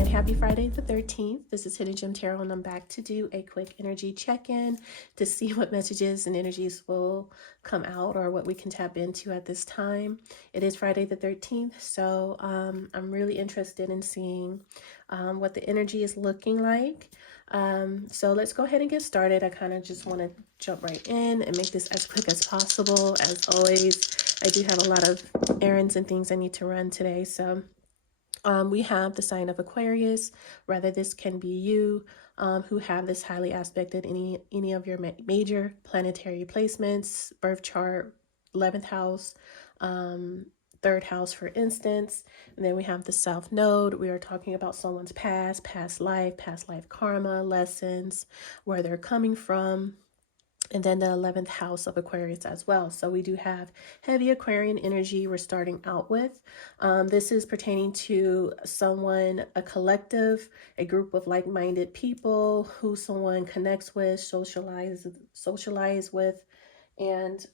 and happy Friday the 13th. This is Hidden Gem Tarot, and I'm back to do a quick energy check-in to see what messages and energies will come out or what we can tap into at this time. It is Friday the 13th, so I'm really interested in seeing what the energy is looking like. So let's go ahead and get started. I kind of just want to jump right in and make this as quick as possible. As always, I do have a lot of errands and things I need to run today, so we have the sign of Aquarius. Rather, this can be you who have this highly aspected any of your major planetary placements, birth chart, 11th house, 3rd house, for instance. And then we have the South Node. We are talking about someone's past life karma, lessons, where they're coming from. And then the 11th house of Aquarius as well. So we do have heavy Aquarian energy we're starting out with. This is pertaining to someone, a collective, a group of like-minded people who someone connects with, socialize with. And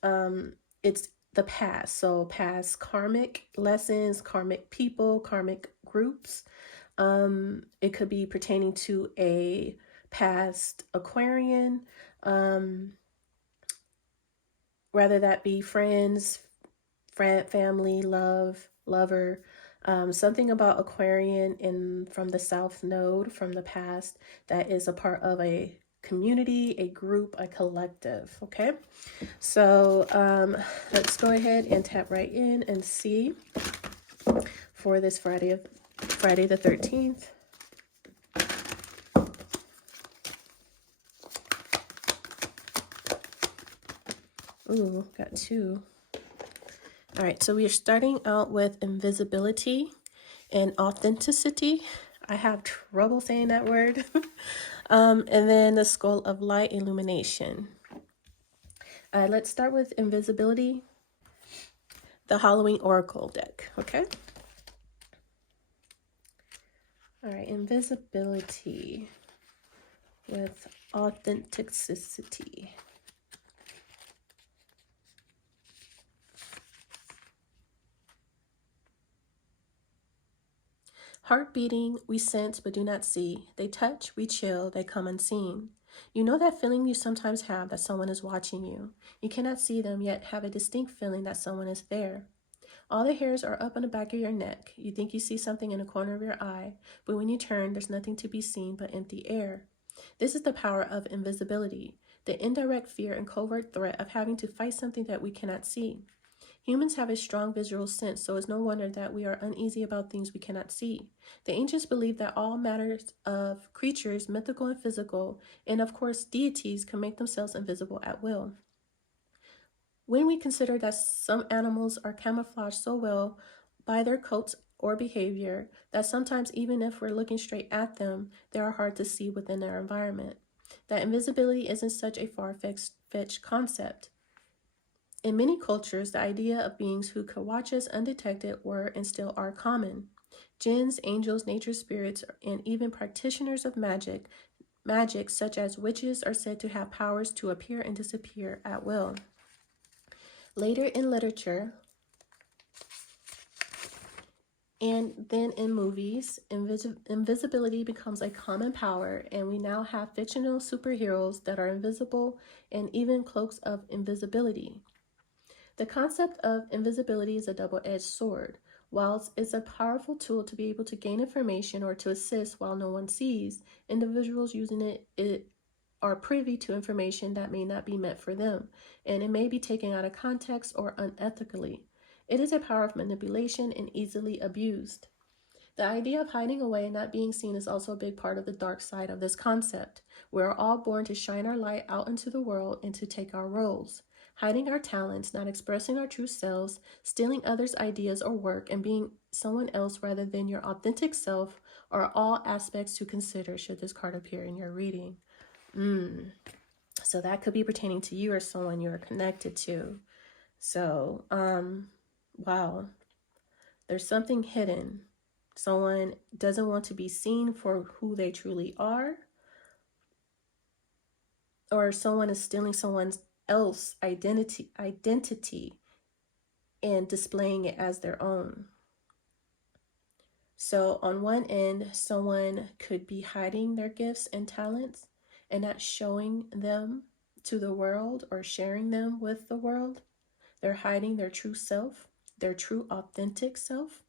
it's the past. So past karmic lessons, karmic people, karmic groups. It could be pertaining to a past Aquarian, whether that be friends, family, lover, something about Aquarian from the South Node from the past that is a part of a community, a group, a collective. Okay, so let's go ahead and tap right in and see for this Friday the 13th. Ooh, got two. All right, so we are starting out with invisibility and authenticity. I have trouble saying that word. And then the skull of light, illumination. Let's start with invisibility, the Halloween Oracle deck, okay? All right, invisibility with authenticity. Heart beating, we sense but do not see. They touch, we chill, they come unseen. You know that feeling you sometimes have that someone is watching you. You cannot see them, yet have a distinct feeling that someone is there. All the hairs are up on the back of your neck. You think you see something in the corner of your eye, but when you turn, there's nothing to be seen but empty air. This is the power of invisibility, the indirect fear and covert threat of having to fight something that we cannot see. Humans have a strong visual sense, so it's no wonder that we are uneasy about things we cannot see. The ancients believed that all matters of creatures, mythical and physical, and of course deities, can make themselves invisible at will. When we consider that some animals are camouflaged so well by their coats or behavior that sometimes even if we're looking straight at them, they are hard to see within their environment, that invisibility isn't such a far-fetched concept. In many cultures, the idea of beings who could watch us undetected were and still are common. Jinns, angels, nature spirits, and even practitioners of magic such as witches are said to have powers to appear and disappear at will. Later in literature, and then in movies, invisibility becomes a common power, and we now have fictional superheroes that are invisible and even cloaks of invisibility. The concept of invisibility is a double-edged sword. Whilst it's a powerful tool to be able to gain information or to assist while no one sees, individuals using it are privy to information that may not be meant for them, and it may be taken out of context or unethically. It is a power of manipulation and easily abused. The idea of hiding away and not being seen is also a big part of the dark side of this concept. We are all born to shine our light out into the world and to take our roles. Hiding our talents, not expressing our true selves, stealing others' ideas or work, and being someone else rather than your authentic self are all aspects to consider should this card appear in your reading. So that could be pertaining to you or someone you're connected to. So, wow, there's something hidden. Someone doesn't want to be seen for who they truly are, or someone is stealing someone else's identity and displaying it as their own. So on one end, someone could be hiding their gifts and talents and not showing them to the world or sharing them with the world. They're hiding their true self, their true authentic self,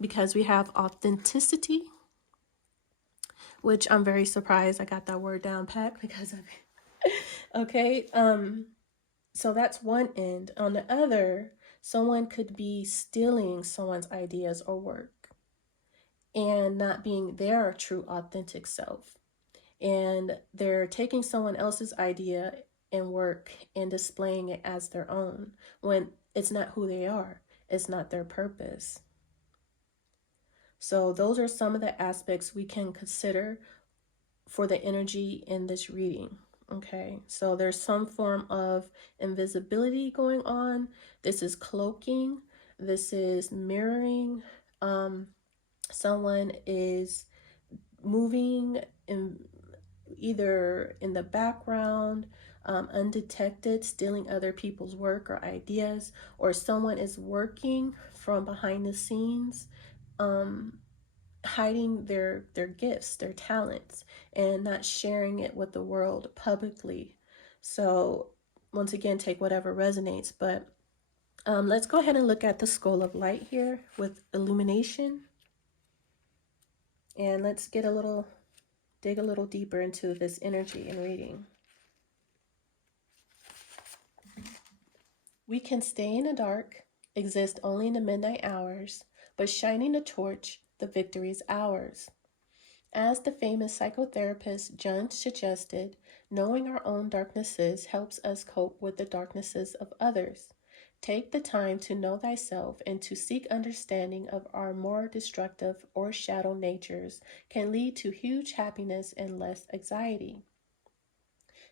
because we have authenticity, which I'm very surprised I got that word down pat because of it. Okay. So that's one end. On the other, someone could be stealing someone's ideas or work and not being their true authentic self. And they're taking someone else's idea and work and displaying it as their own when it's not who they are. It's not their purpose. So those are some of the aspects we can consider for the energy in this reading. Okay, so there's some form of invisibility going on. This is cloaking. This is mirroring. Someone is moving in either in the background, undetected, stealing other people's work or ideas, or someone is working from behind the scenes, hiding their gifts, their talents, and not sharing it with the world publicly. So once again, take whatever resonates. But let's go ahead and look at the skull of light here with illumination, and let's dig a little deeper into this energy and reading. We can stay in the dark, exist only in the midnight hours, but shining a torch, the victory is ours. As the famous psychotherapist Jung suggested, knowing our own darknesses helps us cope with the darknesses of others. Take the time to know thyself and to seek understanding of our more destructive or shadow natures can lead to huge happiness and less anxiety.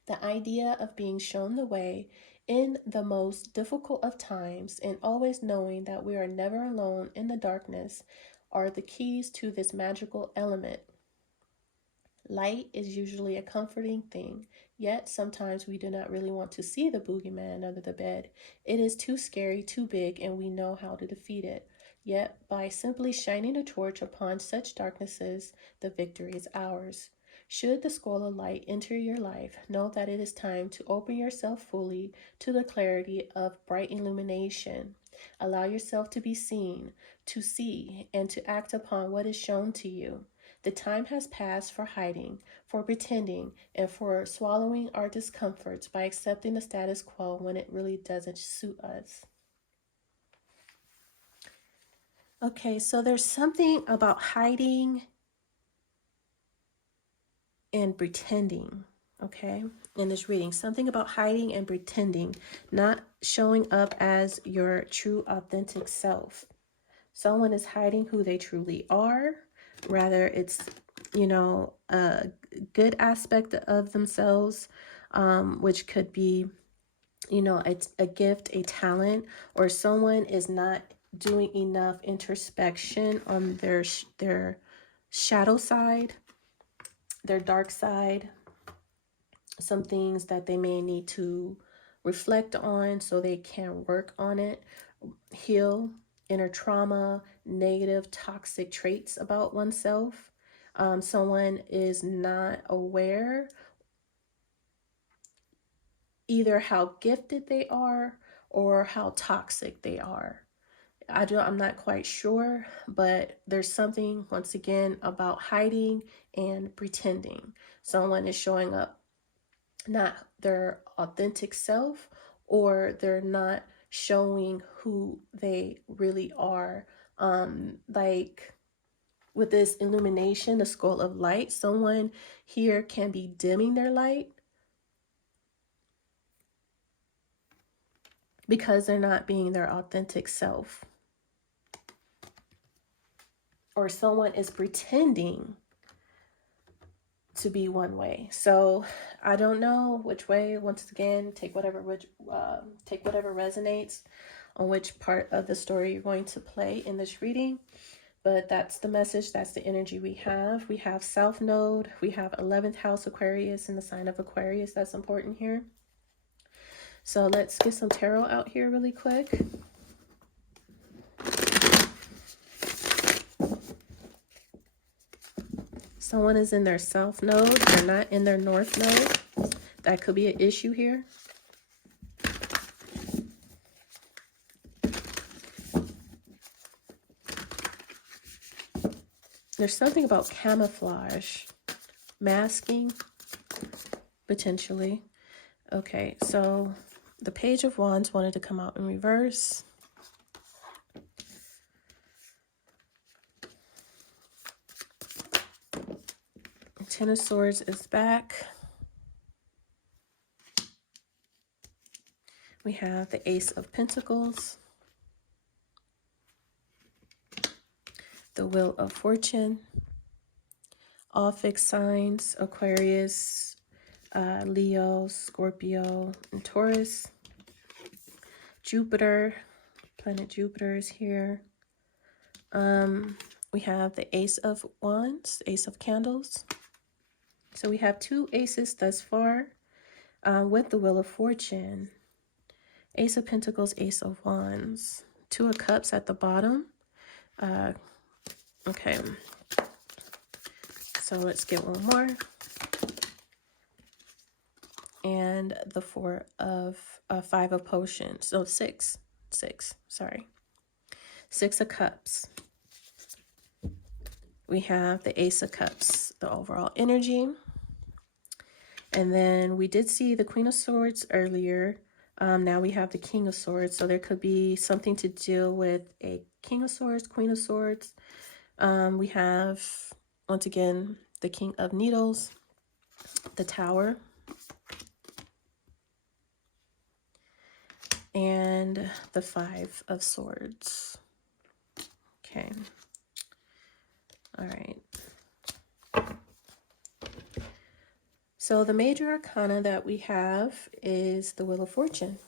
The idea of being shown the way in the most difficult of times and always knowing that we are never alone in the darkness are the keys to this magical element. Light is usually a comforting thing, yet sometimes we do not really want to see the boogeyman under the bed. It is too scary, too big, and we know how to defeat it. Yet, by simply shining a torch upon such darknesses, the victory is ours. Should the skull of light enter your life, know that it is time to open yourself fully to the clarity of bright illumination. Allow yourself to be seen, to see, and to act upon what is shown to you. The time has passed for hiding, for pretending, and for swallowing our discomforts by accepting the status quo when it really doesn't suit us. Okay, so there's something about hiding and pretending, okay, in this reading. Something about hiding and pretending, not showing up as your true authentic self. Someone is hiding who they truly are. Rather, it's, a good aspect of themselves, which could be, a gift, a talent, or someone is not doing enough introspection on their shadow side, their dark side, some things that they may need to reflect on so they can work on it, heal inner trauma, negative, toxic traits about oneself. Someone is not aware either how gifted they are or how toxic they are. I'm not quite sure, but there's something, once again, about hiding and pretending. Someone is showing up not their authentic self, or they're not showing who they really are. Like with this illumination, the skull of light, someone here can be dimming their light because they're not being their authentic self. Or someone is pretending to be one way. So I don't know which way. Once again, take whatever resonates on which part of the story you're going to play in this reading. But that's the message. That's the energy we have. We have South Node. We have 11th house Aquarius in the sign of Aquarius. That's important here. So let's get some tarot out here really quick. Someone is in their south node. They're not in their north node. That could be an issue here. There's something about camouflage, masking, potentially. Okay, so the Page of Wands wanted to come out in reverse. Ten of Swords is back. We have the Ace of Pentacles, the Wheel of Fortune, all fixed signs, Aquarius, Leo, Scorpio, and Taurus. Jupiter, planet Jupiter is here. We have the Ace of Wands, Ace of Candles. So we have 2 aces thus far with the Wheel of Fortune. Ace of Pentacles, Ace of Wands. 2 of Cups at the bottom. Okay. So let's get one more. And the 4 of 5 of Potions. So 6, sorry. 6 of Cups. We have the Ace of Cups, the overall energy. And then we did see the Queen of Swords earlier. Now we have the King of Swords. So there could be something to deal with a King of Swords, Queen of Swords. We have, once again, the King of Needles, the Tower, and the 5 of Swords. Okay. All right. So the major arcana that we have is the Wheel of Fortune.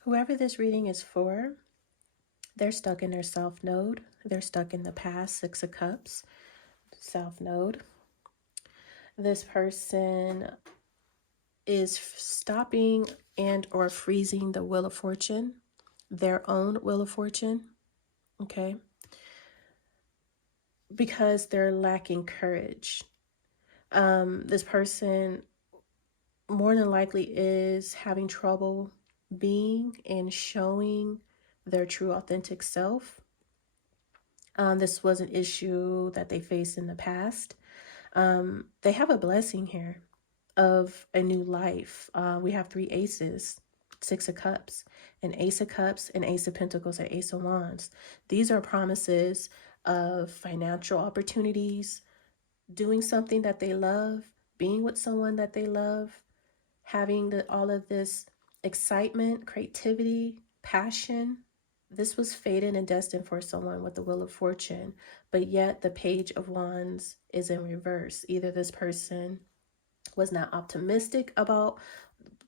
Whoever this reading is for, they're stuck in their South Node. They're stuck in the past, 6 of Cups, South Node. This person is stopping and or freezing the Wheel of Fortune, their own Wheel of Fortune, okay? Because they're lacking courage. This person more than likely is having trouble being and showing their true authentic self. This was an issue that they faced in the past. They have a blessing here of a new life. We have 3 aces, 6 of Cups, an Ace of Cups, an Ace of Pentacles, an Ace of Wands. These are promises of financial opportunities, doing something that they love, being with someone that they love, having all of this excitement, creativity, passion. This was fated and destined for someone with the Wheel of Fortune, but yet the Page of Wands is in reverse. Either this person was not optimistic about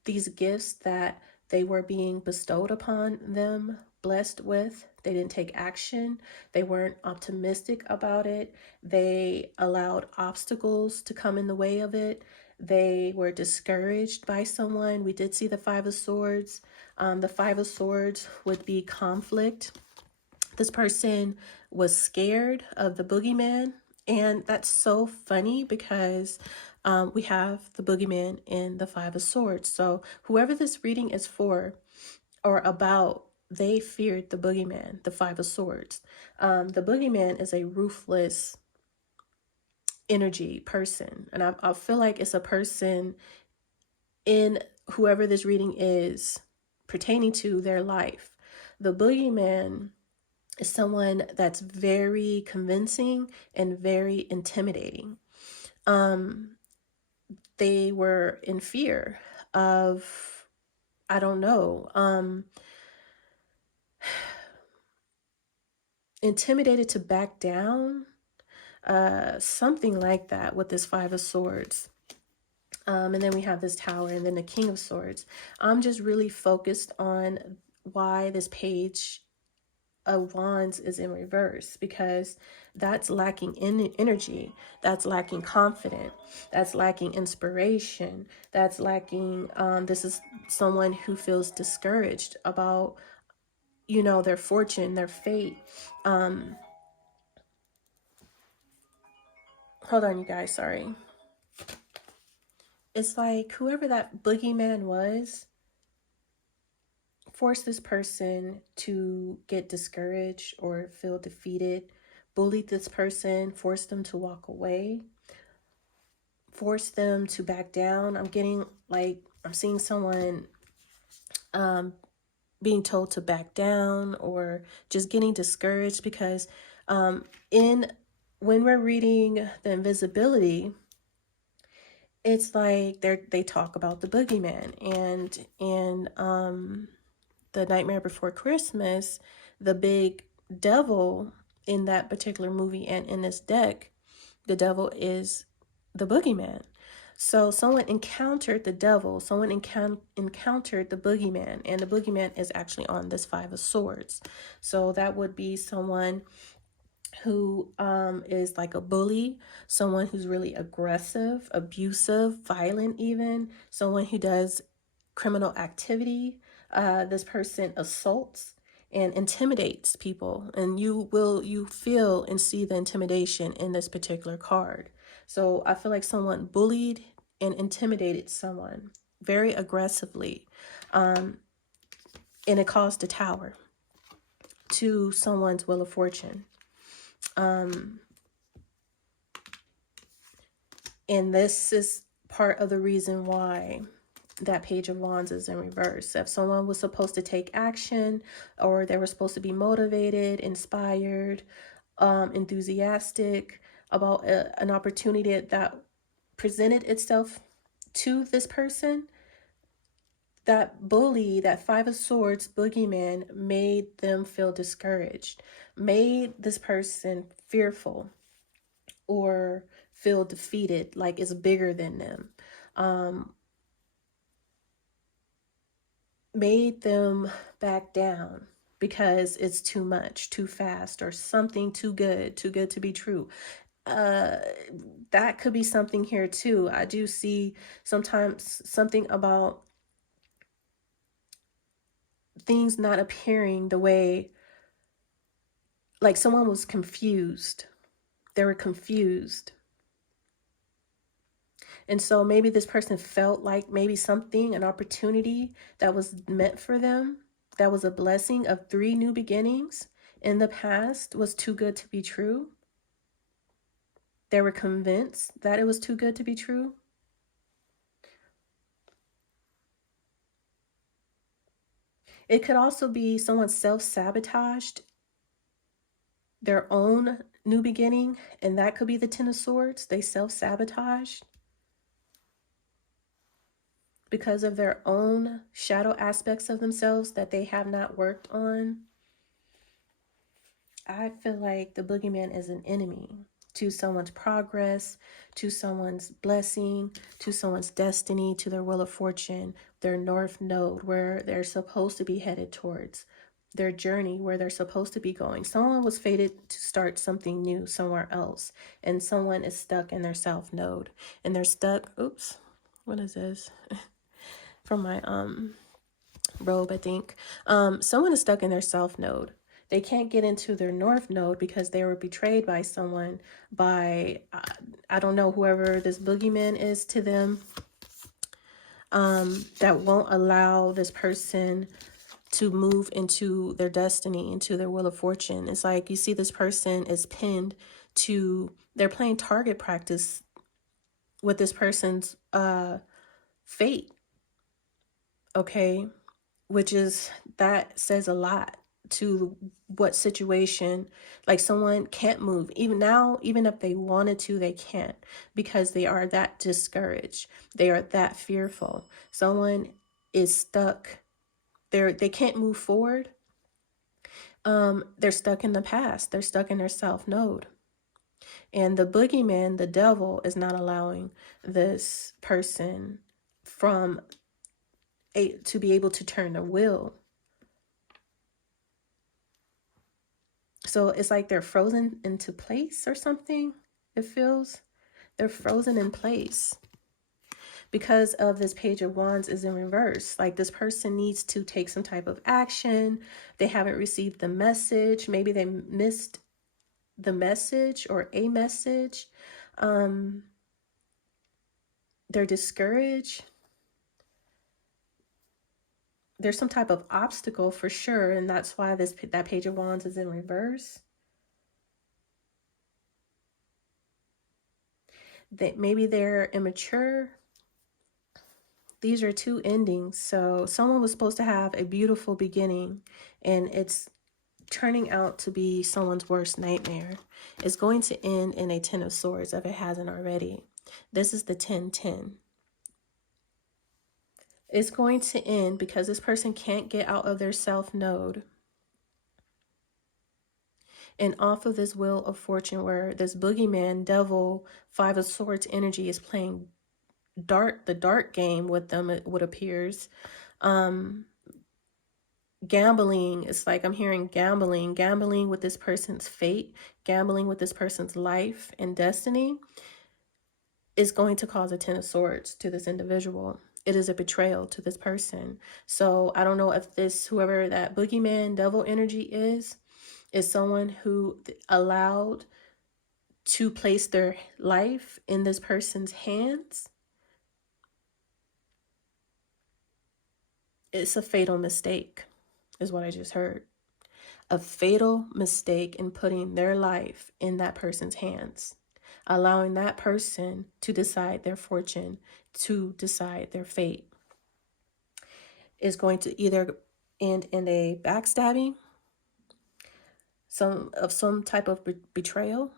these gifts that they were being bestowed upon them, blessed with. They didn't take action. They weren't optimistic about it. They allowed obstacles to come in the way of it. They were discouraged by someone. We did see the 5 of Swords. The 5 of Swords would be conflict. This person was scared of the Boogie Man. And that's so funny because we have the Boogie Man in the 5 of Swords. So whoever this reading is for or about, they feared the Boogie Man, the 5 of Swords. The Boogie Man is a ruthless energy person. And I feel like it's a person in whoever this reading is pertaining to their life. The Boogie Man is someone that's very convincing and very intimidating. They were in fear of, I don't know, intimidated to back down, something like that with this 5 of Swords. And then we have this Tower and then the King of Swords. I'm just really focused on why this Page of Wands is in reverse, because that's lacking energy, that's lacking confidence, that's lacking inspiration, that's lacking, this is someone who feels discouraged about, you know, their fortune, their fate. hold on, you guys, sorry. It's like whoever that boogeyman was forced this person to get discouraged or feel defeated, bullied this person, forced them to walk away, forced them to back down. I'm seeing someone being told to back down or just getting discouraged because in when we're reading the invisibility, it's like they talk about the boogeyman, and the Nightmare Before Christmas, the big devil in that particular movie and in this deck, the devil is the boogeyman. So someone encountered the devil, someone encountered the boogeyman, and the boogeyman is actually on this Five of Swords. So that would be someone who is like a bully, someone who's really aggressive, abusive, violent even, someone who does criminal activity. This person assaults and intimidates people, and you feel and see the intimidation in this particular card. So I feel like someone bullied and intimidated someone very aggressively, and it caused a tower to someone's Wheel of Fortune. And this is part of the reason why that Page of Wands is in reverse. If someone was supposed to take action, or they were supposed to be motivated, inspired, enthusiastic about an opportunity that presented itself to this person, that bully, that Five of Swords boogeyman made them feel discouraged, made this person fearful or feel defeated, like it's bigger than them, made them back down because it's too much, too fast, or something too good to be true. That could be something here too. I do see sometimes something about things not appearing the way, like someone was confused. They were confused. And so maybe this person felt like maybe something, an opportunity that was meant for them, that was a blessing of 3 new beginnings in the past, was too good to be true. They were convinced that it was too good to be true. It could also be someone self-sabotaged their own new beginning, and that could be the Ten of Swords. They self-sabotaged because of their own shadow aspects of themselves that they have not worked on. I feel like the boogeyman is an enemy to someone's progress, to someone's blessing, to someone's destiny, to their Wheel of Fortune, their North Node, where they're supposed to be headed towards, their journey, where they're supposed to be going. Someone was fated to start something new somewhere else, and someone is stuck in their South Node, and they're stuck. Oops, what is this? From my robe, I think. Someone is stuck in their South Node. They can't get into their North Node because they were betrayed by someone, by, I don't know, whoever this boogeyman is to them, that won't allow this person to move into their destiny, into their Wheel of Fortune. It's like you see this person is pinned to, they're playing target practice with this person's fate, okay? Which is, that says a lot to what situation, like someone can't move. Even now, even if they wanted to, they can't, because they are that discouraged. They are that fearful. Someone is stuck. They can't move forward. They're stuck in the past. They're stuck in their South Node. And the boogeyman, the devil, is not allowing this person to be able to turn the wheel. So it's like they're frozen into place or something. It feels they're frozen in place because of this Page of Wands is in reverse. Like this person needs to take some type of action. They haven't received the message. Maybe they missed the message or a message. They're discouraged. There's some type of obstacle for sure, and that's why that Page of Wands is in reverse. That maybe they're immature. These are two endings. So someone was supposed to have a beautiful beginning, and it's turning out to be someone's worst nightmare. It's going to end in a 10 of Swords if it hasn't already. This is the 10-10. It's going to end because this person can't get out of their self node and off of this Wheel of Fortune, where this boogeyman, devil, 5 of Swords energy is playing the dark game with them, what appears. Gambling, it's like I'm hearing gambling with this person's fate, gambling with this person's life and destiny is going to cause a 10 of Swords to this individual. It is a betrayal to this person. So I don't know if whoever that boogeyman devil energy is someone who allowed to place their life in this person's hands. It's a fatal mistake, is what I just heard. A fatal mistake in putting their life in that person's hands, allowing that person to decide their fortune, to decide their fate, is going to either end in a backstabbing, some type of betrayal.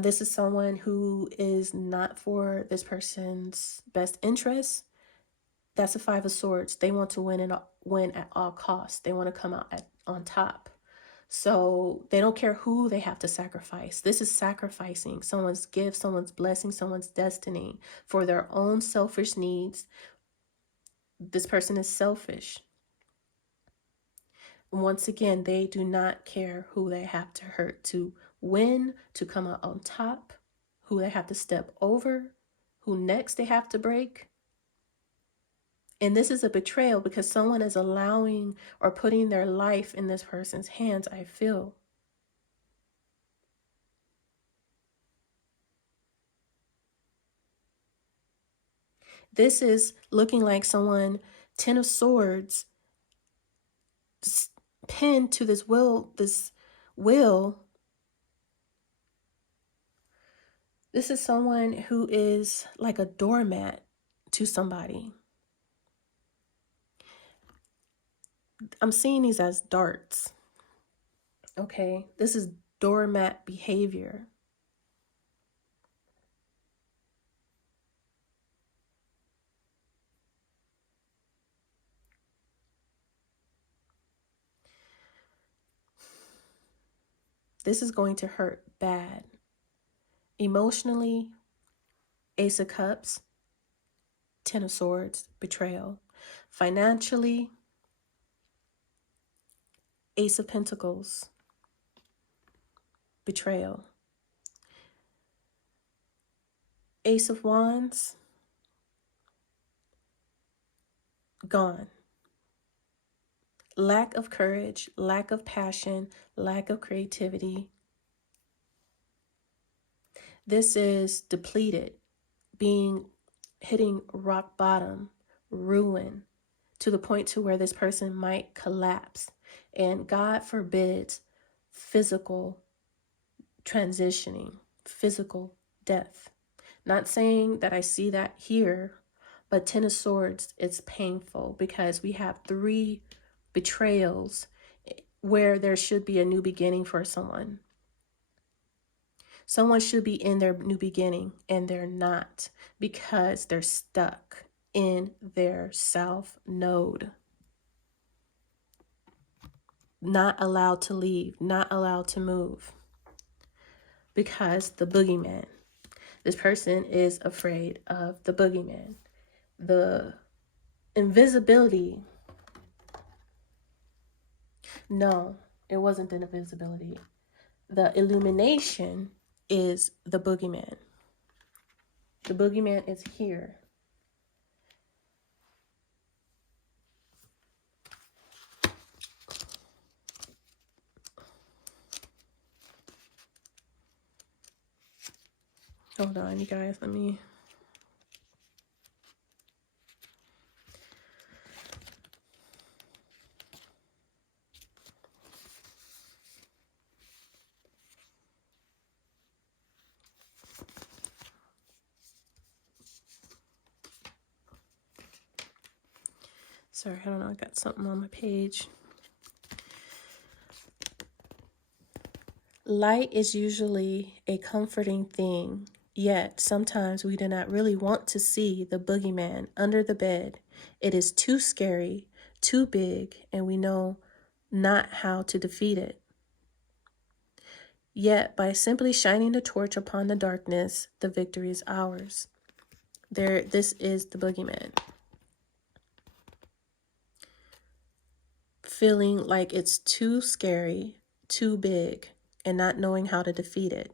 This is someone who is not for this person's best interest. That's a 5 of Swords. They want to win at all costs. They want to come out on top. So they don't care who they have to sacrifice. This is sacrificing someone's gift, someone's blessing, someone's destiny for their own selfish needs. This person is selfish. Once again, they do not care who they have to hurt to win, to come out on top, who they have to step over, who next they have to break. And this is a betrayal because someone is allowing or putting their life in this person's hands, I feel. This is looking like someone, 10 of Swords, pinned to this will. This is someone who is like a doormat to somebody. I'm seeing these as darts. Okay, this is doormat behavior. This is going to hurt bad. Emotionally, Ace of Cups, 10 of Swords, betrayal. Financially, Ace of Pentacles, betrayal. Ace of Wands, gone. Lack of courage, lack of passion, lack of creativity. This is depleted, hitting rock bottom, ruin, to the point to where this person might collapse. And God forbids physical transitioning, physical death. Not saying that I see that here, but 10 of Swords, it's painful because we have 3 betrayals where there should be a new beginning for someone. Someone should be in their new beginning and they're not because they're stuck in their self node. Not allowed to leave, not allowed to move because the boogeyman. This person is afraid of the boogeyman. The invisibility. No, it wasn't the invisibility. The illumination is the boogeyman. The boogeyman is here. Hold on, you guys, let me... Sorry, I don't know, I got something on my page. Light is usually a comforting thing, yet sometimes we do not really want to see the boogeyman under the bed. It is too scary, too big, and we know not how to defeat it. Yet, by simply shining the torch upon the darkness, the victory is ours. This is the boogeyman. Feeling like it's too scary, too big, and not knowing how to defeat it.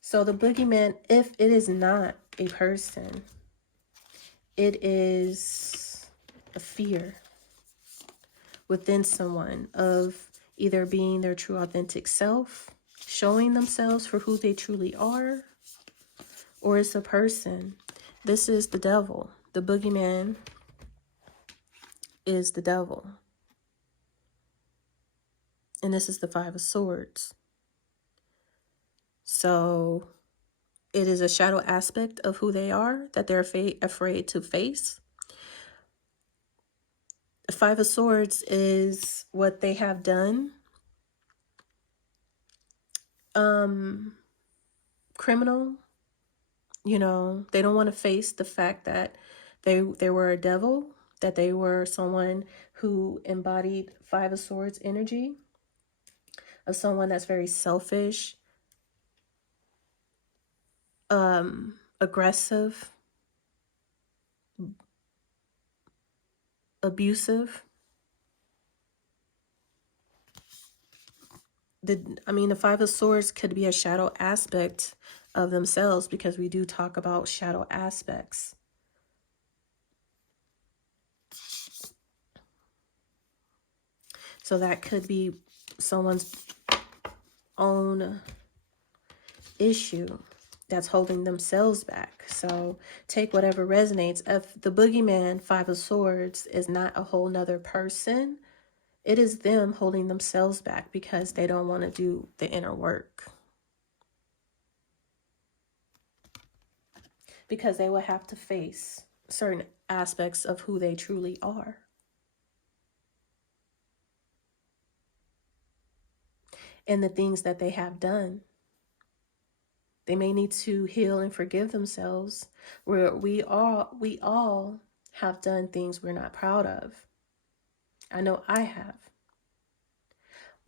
So the boogeyman, if it is not a person, it is a fear within someone of either being their true authentic self, showing themselves for who they truly are, or it's a person. This is the devil. The boogeyman is the devil. And this is the Five of Swords. So it is a shadow aspect of who they are that they're afraid to face. The Five of Swords is what they have done. Criminal. You know, they don't want to face the fact that they were a devil, that they were someone who embodied Five of Swords energy, of someone that's very selfish, aggressive, abusive. The Five of Swords could be a shadow aspect of themselves, because we do talk about shadow aspects. So that could be someone's own issue that's holding themselves back. So take whatever resonates. If the boogeyman, Five of Swords, is not a whole nother person, it is them holding themselves back because they don't want to do the inner work. Because they will have to face certain aspects of who they truly are. And the things that they have done. They may need to heal and forgive themselves. We all have done things we're not proud of. I know I have.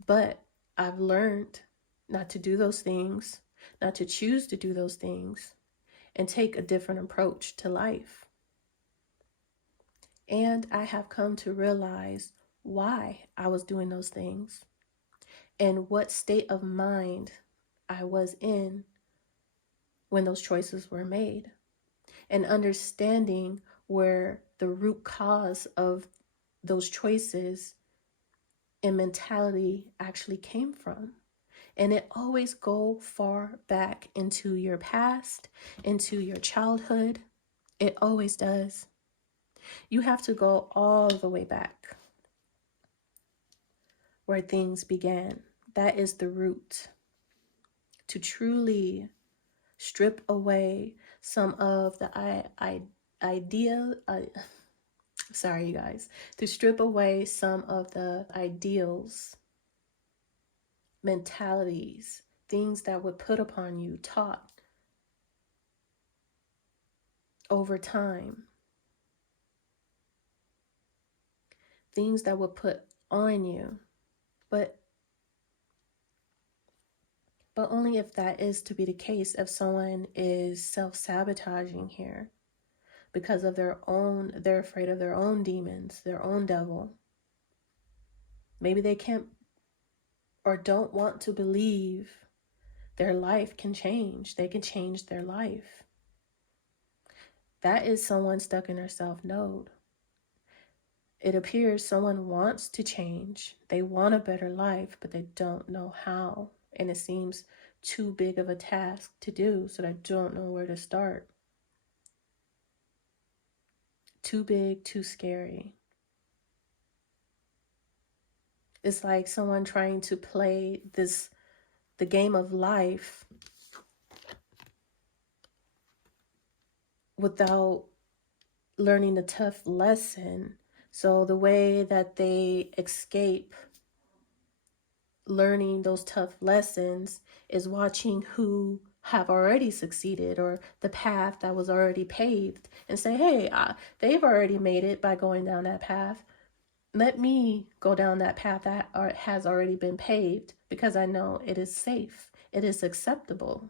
But I've learned not to do those things, not to choose to do those things, and take a different approach to life. And I have come to realize why I was doing those things and what state of mind I was in when those choices were made, and understanding where the root cause of those choices and mentality actually came from. And it always go far back into your past, into your childhood. It always does. You have to go all the way back where things began. That is the root. To truly strip away some of the sorry, you guys. To strip away some of the ideals, mentalities, things that would put upon you, taught over time, things that would put on you, but only if that is to be the case, if someone is self-sabotaging here because of they're afraid of their own demons, their own devil. Maybe they can't or don't want to believe their life can change. They can change their life. That is someone stuck in their self-node. It appears someone wants to change. They want a better life, but they don't know how. and it seems too big of a task to do, so I don't know where to start. Too big, too scary. It's like someone trying to play the game of life without learning the tough lesson. So the way that they escape learning those tough lessons is watching who have already succeeded, or the path that was already paved, and say, hey, they've already made it by going down that path. Let me go down that path that has already been paved, because I know it is safe, it is acceptable.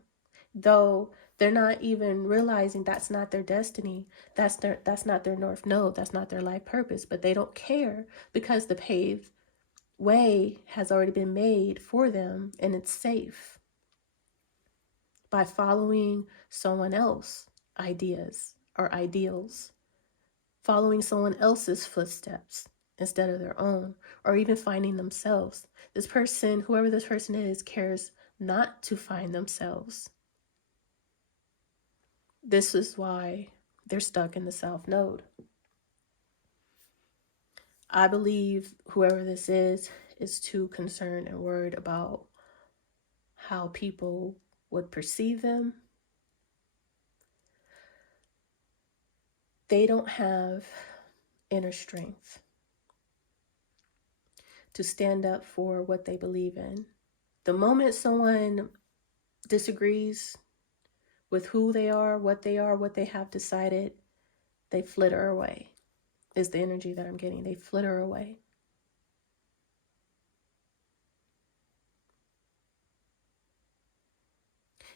Though they're not even realizing that's not their destiny, that's not their north node, that's not their life purpose, but they don't care, because the paved way has already been made for them, and it's safe. By following someone else's ideas or ideals, following someone else's footsteps instead of their own, or even finding themselves. This person, whoever this person is, cares not to find themselves. This is why they're stuck in the South Node. I believe whoever this is too concerned and worried about how people would perceive them. They don't have inner strength to stand up for what they believe in. The moment someone disagrees with who they are, what they have decided, they flitter away, is the energy that I'm getting. They flitter away.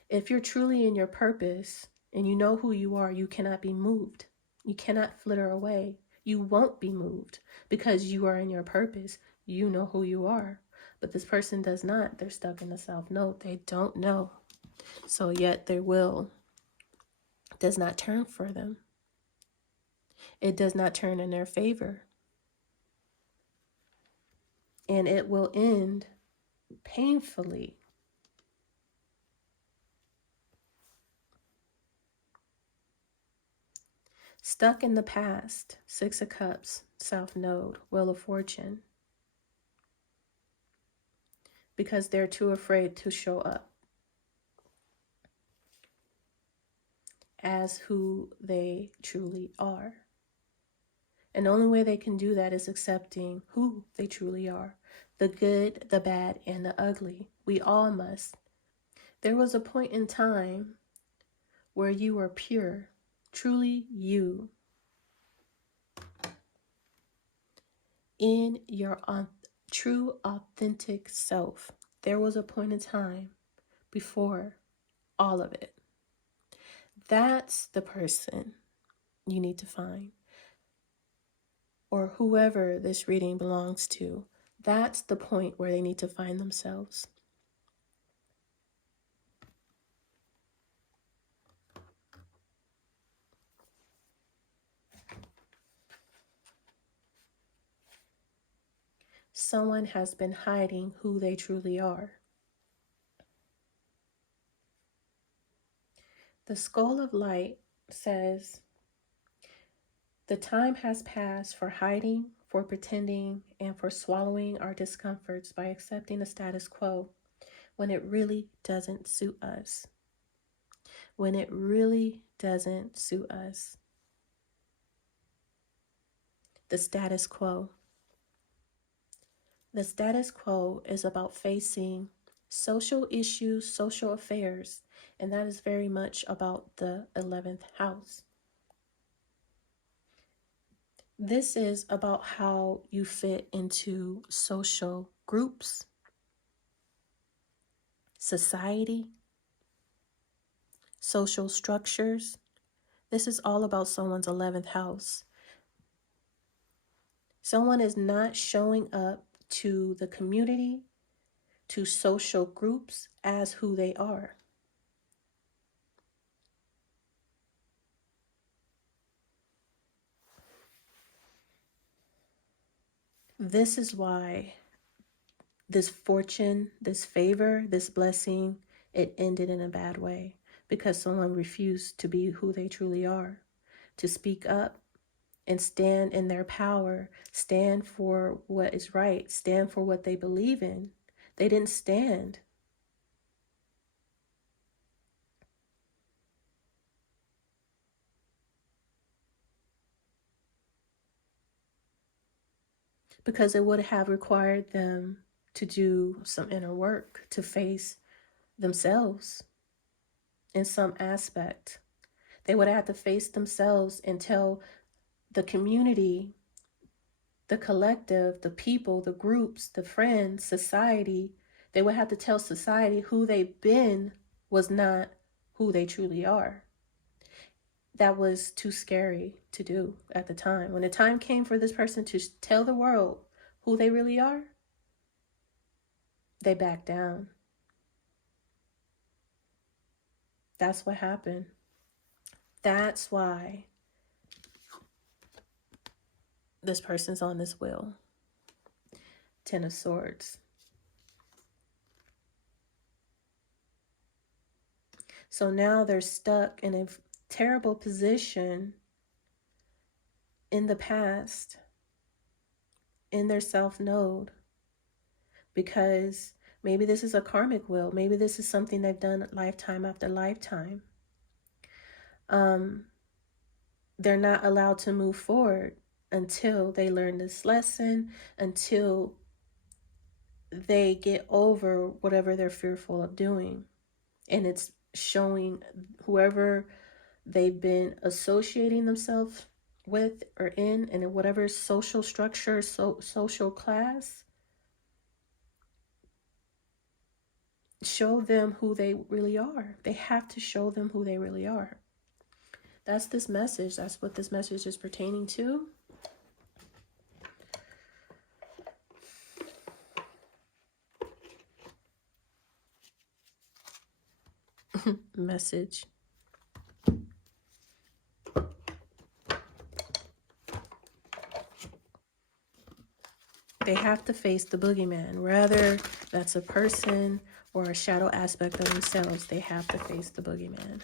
If you're truly in your purpose and you know who you are, you cannot be moved. You cannot flitter away. You won't be moved because you are in your purpose. You know who you are. But this person does not. They're stuck in the South Node. They don't know. So yet their will does not turn for them. It does not turn in their favor. And it will end painfully. Stuck in the past, Six of Cups, South Node, Wheel of Fortune. Because they're too afraid to show up as who they truly are. And the only way they can do that is accepting who they truly are. The good, the bad, and the ugly. We all must. There was a point in time where you were pure, truly you, in your true, authentic self. There was a point in time before all of it. That's the person you need to find, or whoever this reading belongs to. That's the point where they need to find themselves. Someone has been hiding who they truly are. The Skull of Light says, the time has passed for hiding, for pretending, and for swallowing our discomforts by accepting the status quo when it really doesn't suit us. When it really doesn't suit us. The status quo. The status quo is about facing social issues, social affairs, and that is very much about the 11th house. This is about how you fit into social groups, society, social structures. This is all about someone's 11th house. Someone is not showing up to the community, to social groups as who they are. This is why this fortune, this favor, this blessing, it ended in a bad way because someone refused to be who they truly are, to speak up and stand in their power, stand for what is right, stand for what they believe in. They didn't stand. Because it would have required them to do some inner work, to face themselves in some aspect. They would have to face themselves and tell the community, the collective, the people, the groups, the friends, society. They would have to tell society who they've been was not who they truly are. That was too scary to do at the time. When the time came for this person to tell the world who they really are, they backed down. That's what happened. That's why this person's on this wheel. Ten of Swords. So now they're stuck in a terrible position in the past, in their self node, because maybe this is a karmic wheel. Maybe this is something they've done lifetime after lifetime. They're not allowed to move forward until they learn this lesson, until they get over whatever they're fearful of doing. And it's showing whoever they've been associating themselves with or in, and in whatever social structure, social class, show them who they really are. They have to show them who they really are. That's this message. That's what this message is pertaining to. Message. They have to face the boogeyman. Whether that's a person or a shadow aspect of themselves, they have to face the boogeyman.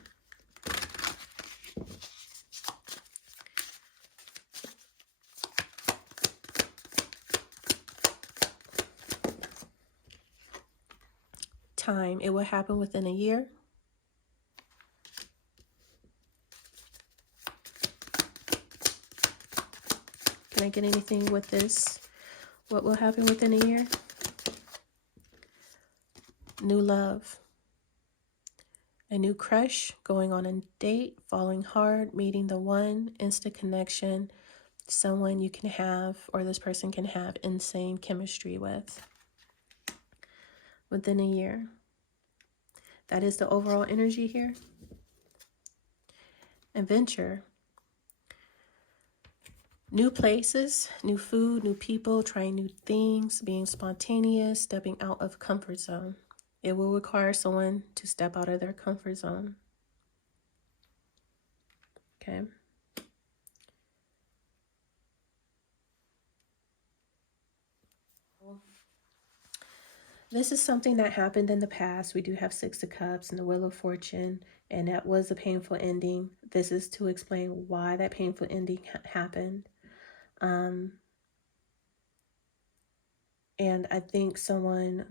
Time. It will happen within a year. Can I get anything with this? What will happen within a year? New love. A new crush, going on a date, falling hard, meeting the one, instant connection, someone you can have, or this person can have insane chemistry with within a year. That is the overall energy here. Adventure. New places, new food, new people, trying new things, being spontaneous, stepping out of comfort zone. It will require someone to step out of their comfort zone. Okay. This is something that happened in the past. We do have Six of Cups and the Wheel of Fortune, and that was a painful ending. This is to explain why that painful ending happened. And I think someone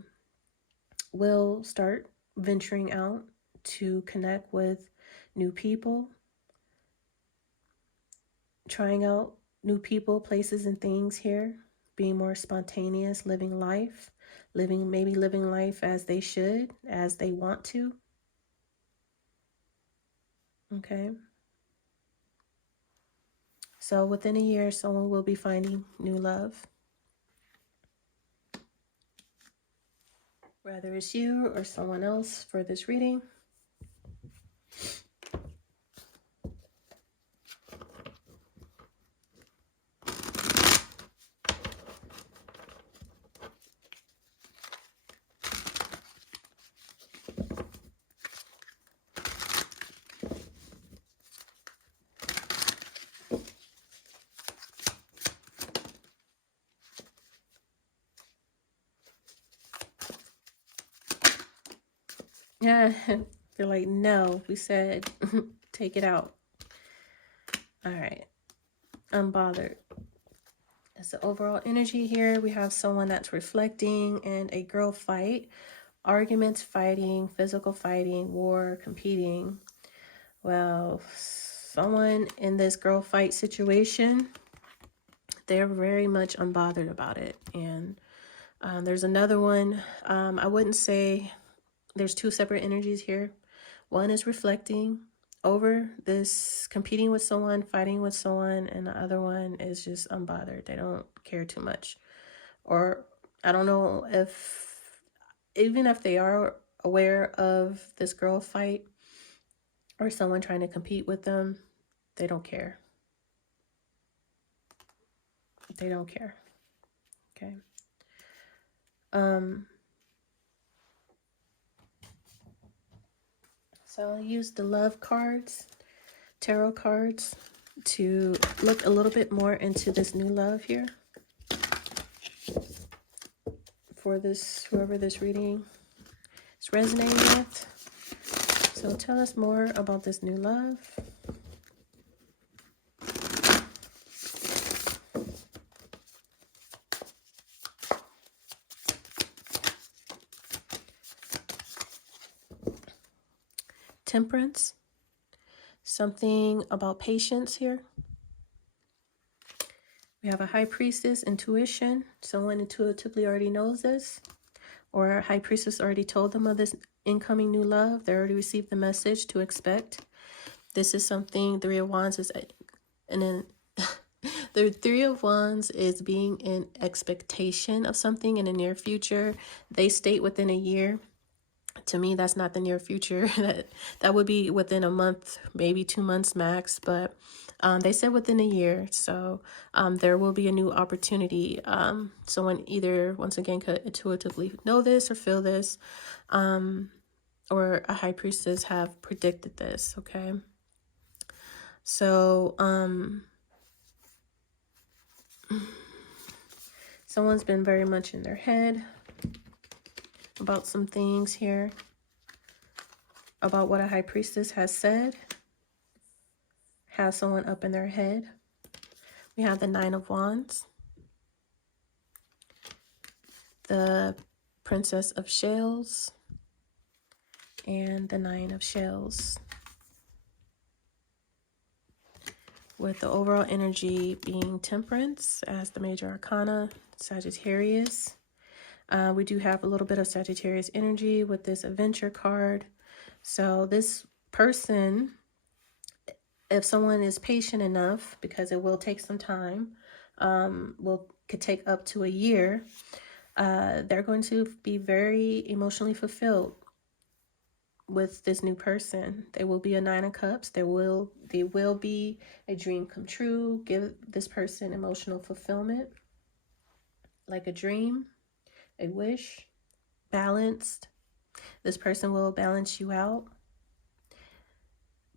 will start venturing out to connect with new people, trying out new people, places, and things here, being more spontaneous, living life, maybe living life as they should, as they want to. Okay. So within a year, someone will be finding new love. Whether it's you or someone else for this reading. Yeah, they're like, no, we said take it out. All right, unbothered. That's the overall energy here. We have someone that's reflecting and a girl fight, arguments, fighting, physical fighting, war, competing. Well, someone in this girl fight situation, they're very much unbothered about it. And there's another one. I wouldn't say there's two separate energies here. One is reflecting over this, competing with someone, fighting with someone, and the other one is just unbothered. They don't care too much. Or I don't know if, even if they are aware of this girl fight or someone trying to compete with them, they don't care. They don't care. Okay. So I'll use the love cards, tarot cards, to look a little bit more into this new love here for this, whoever this reading is resonating with. So tell us more about this new love. Temperance. Something about patience here. We have a high priestess, intuition. Someone intuitively already knows this. Or a high priestess already told them of this incoming new love. They already received the message to expect. This is something, Three of Wands is, and then the Three of Wands is being in expectation of something in the near future. They state within a year. To me, that's not the near future. that would be within a month, maybe 2 months max. But they said within a year. So there will be a new opportunity. Someone either, once again, could intuitively know this or feel this. Or a high priestess have predicted this, okay? So someone's been very much in their head about some things here, about what a high priestess has said, has someone up in their head. We have the Nine of Wands, the Princess of Shells, and the Nine of Shells, with the overall energy being Temperance as the major arcana, Sagittarius. We do have a little bit of Sagittarius energy with this adventure card. So this person, if someone is patient enough, because it will take some time, could take up to a year, they're going to be very emotionally fulfilled with this new person. There will be a Nine of Cups. There will be a dream come true. Give this person emotional fulfillment, like a dream, a wish, balanced. This person will balance you out.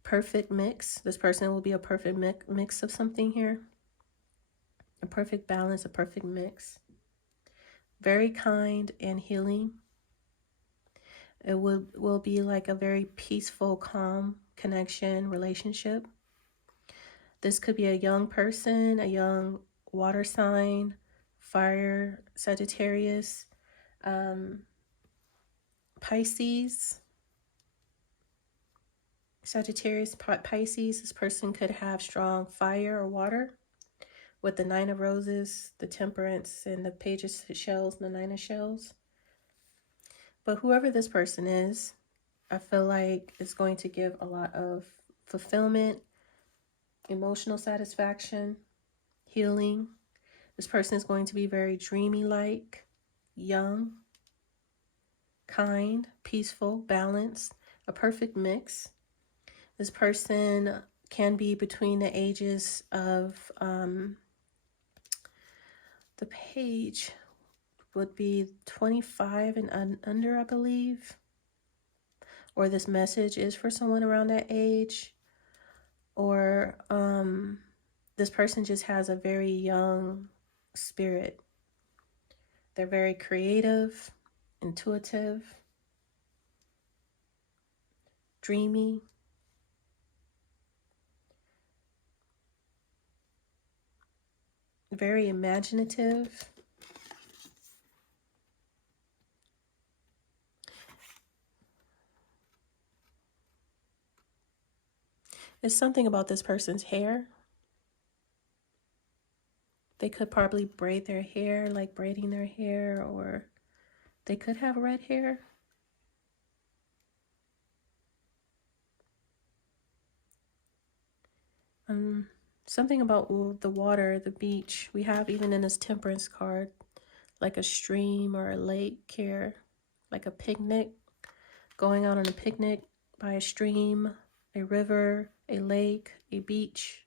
Perfect mix. This person will be a perfect mix of something here. A perfect balance, a perfect mix. Very kind and healing. It will be like a very peaceful, calm connection, relationship. This could be a young person, a young water sign, fire, Sagittarius, Pisces. Sagittarius, Pisces, this person could have strong fire or water with the Nine of Roses, the Temperance, and the Page of Shells, and the Nine of Shells. But whoever this person is, I feel like it's going to give a lot of fulfillment, emotional satisfaction, healing. This person is going to be very dreamy-like, young, kind, peaceful, balanced, a perfect mix. This person can be between the ages of, the page would be 25 and under, I believe. Or this message is for someone around that age. Or this person just has a very young spirit. They're very creative, intuitive. dreamy. Very imaginative. There's something about this person's hair. They could probably braid their hair, like braiding their hair, or they could have red hair. Something about the water, the beach. We have even in this temperance card, like a stream or a lake here, like a picnic, going out on a picnic by a stream, a river, a lake, a beach.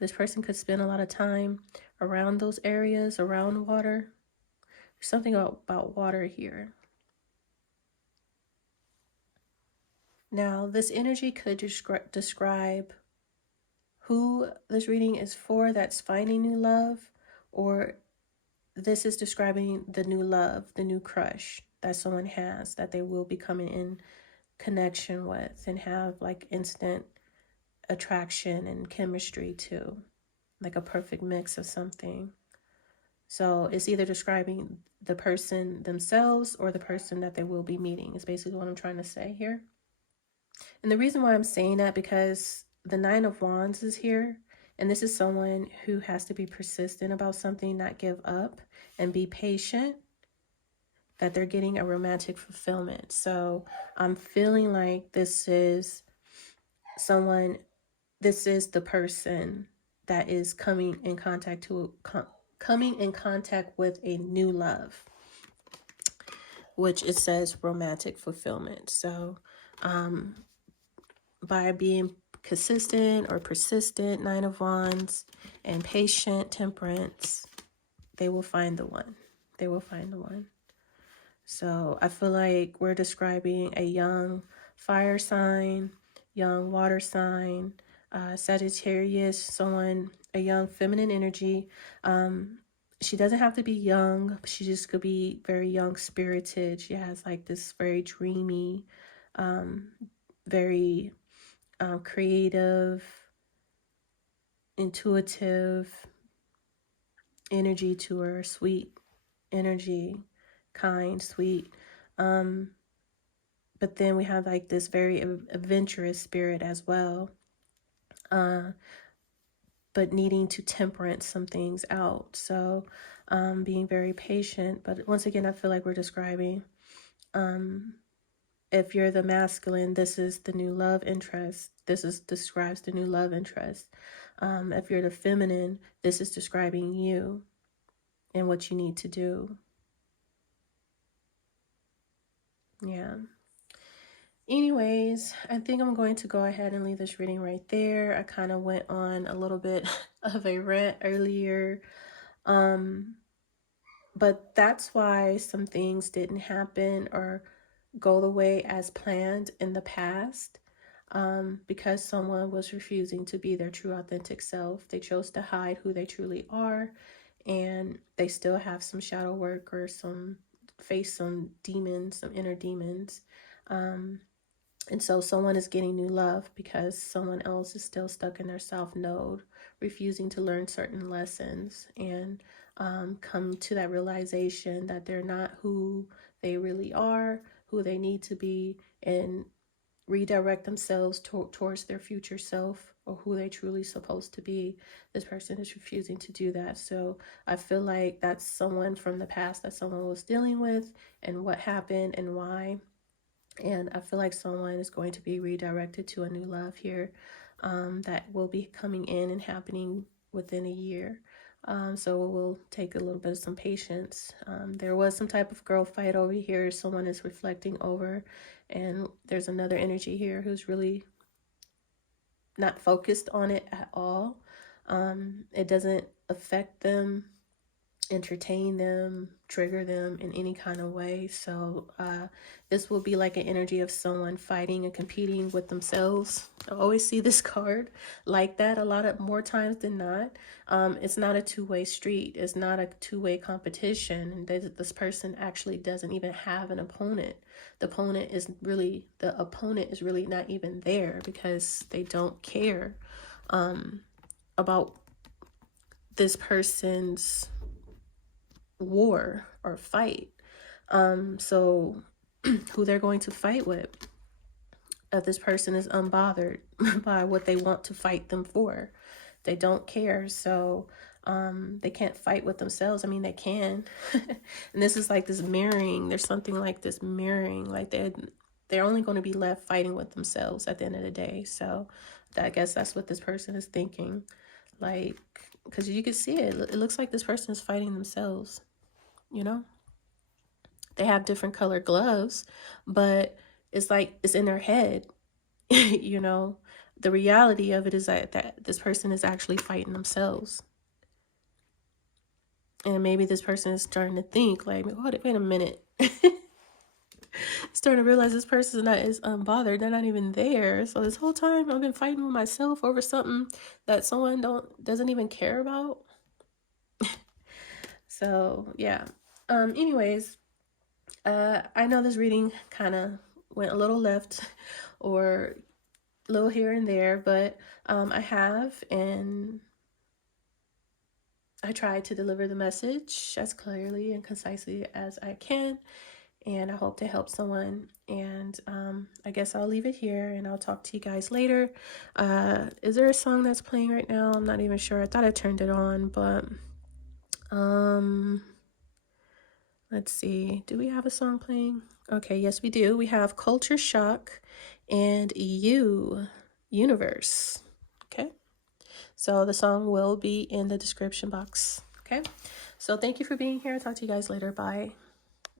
This person could spend a lot of time around those areas, around water. There's something about water here. Now, this energy could describe who this reading is for that's finding new love, or this is describing the new love, the new crush that someone has, that they will be coming in connection with and have like instant attraction and chemistry too, like a perfect mix of something. So it's either describing the person themselves or the person that they will be meeting, is basically what I'm trying to say here. And the reason why I'm saying that, because the Nine of Wands is here, and this is someone who has to be persistent about something, not give up, and be patient, that they're getting a romantic fulfillment. So I'm feeling like this is someone, this is the person that is coming in contact with a new love, which it says romantic fulfillment. So by being consistent or persistent, Nine of Wands, and patient, Temperance, they will find the one. They will find the one. So I feel like we're describing a young fire sign, young water sign, Sagittarius, someone, a young feminine energy. She doesn't have to be young. She just could be very young spirited. She has like this very dreamy, very creative, intuitive energy to her, sweet energy, kind, sweet. But then we have like this very adventurous spirit as well, but needing to temperance some things out. So being very patient. But once again, I feel like we're describing, if you're the masculine, this is the new love interest. Describes the new love interest. If you're the feminine, this is describing you and what you need to do. Yeah. Anyways, I think I'm going to go ahead and leave this reading right there. I kind of went on a little bit of a rant earlier. But that's why some things didn't happen or go the way as planned in the past, because someone was refusing to be their true authentic self. They chose to hide who they truly are, and they still have some shadow work or some demons, some inner demons. And so someone is getting new love because someone else is still stuck in their self node, refusing to learn certain lessons and come to that realization that they're not who they really are, who they need to be, and redirect themselves towards their future self or who they truly supposed to be. This person is refusing to do that. So I feel like that's someone from the past that someone was dealing with, and what happened and why. And I feel like someone is going to be redirected to a new love here, that will be coming in and happening within a year. So it will take a little bit of some patience. There was some type of girl fight over here. Someone is reflecting over, and there's another energy here who's really not focused on it at all. It doesn't affect them entertain them, trigger them in any kind of way. So this will be like an energy of someone fighting and competing with themselves. I always see this card like that a lot of more times than not. It's not a two-way street. It's not a two-way competition. This person actually doesn't even have an opponent. The opponent is really not even there, because they don't care about this person's war or fight. So who they're going to fight with, if this person is unbothered by what they want to fight them for, they don't care. So they can't fight with themselves. I mean, they can. And this is like this mirroring. There's something like this mirroring, like they're only going to be left fighting with themselves at the end of the day. So I guess that's what this person is thinking, like, because you can see it. It looks like this person is fighting themselves. You know, they have different colored gloves, but it's like it's in their head. You know, the reality of it is that this person is actually fighting themselves. And maybe this person is starting to think like, wait a minute. Starting to realize this person is unbothered. They're not even there. So this whole time I've been fighting with myself over something that someone doesn't even care about. So yeah. Anyways, I know this reading kind of went a little left or a little here and there, but I try to deliver the message as clearly and concisely as I can, and I hope to help someone. And I guess I'll leave it here, and I'll talk to you guys later. Is there a song that's playing right now? I'm not even sure. I thought I turned it on, but let's see. Do we have a song playing? Okay, yes, we do. We have Culture Shock and Universe. Okay. So the song will be in the description box. Okay. So thank you for being here. I'll talk to you guys later. Bye.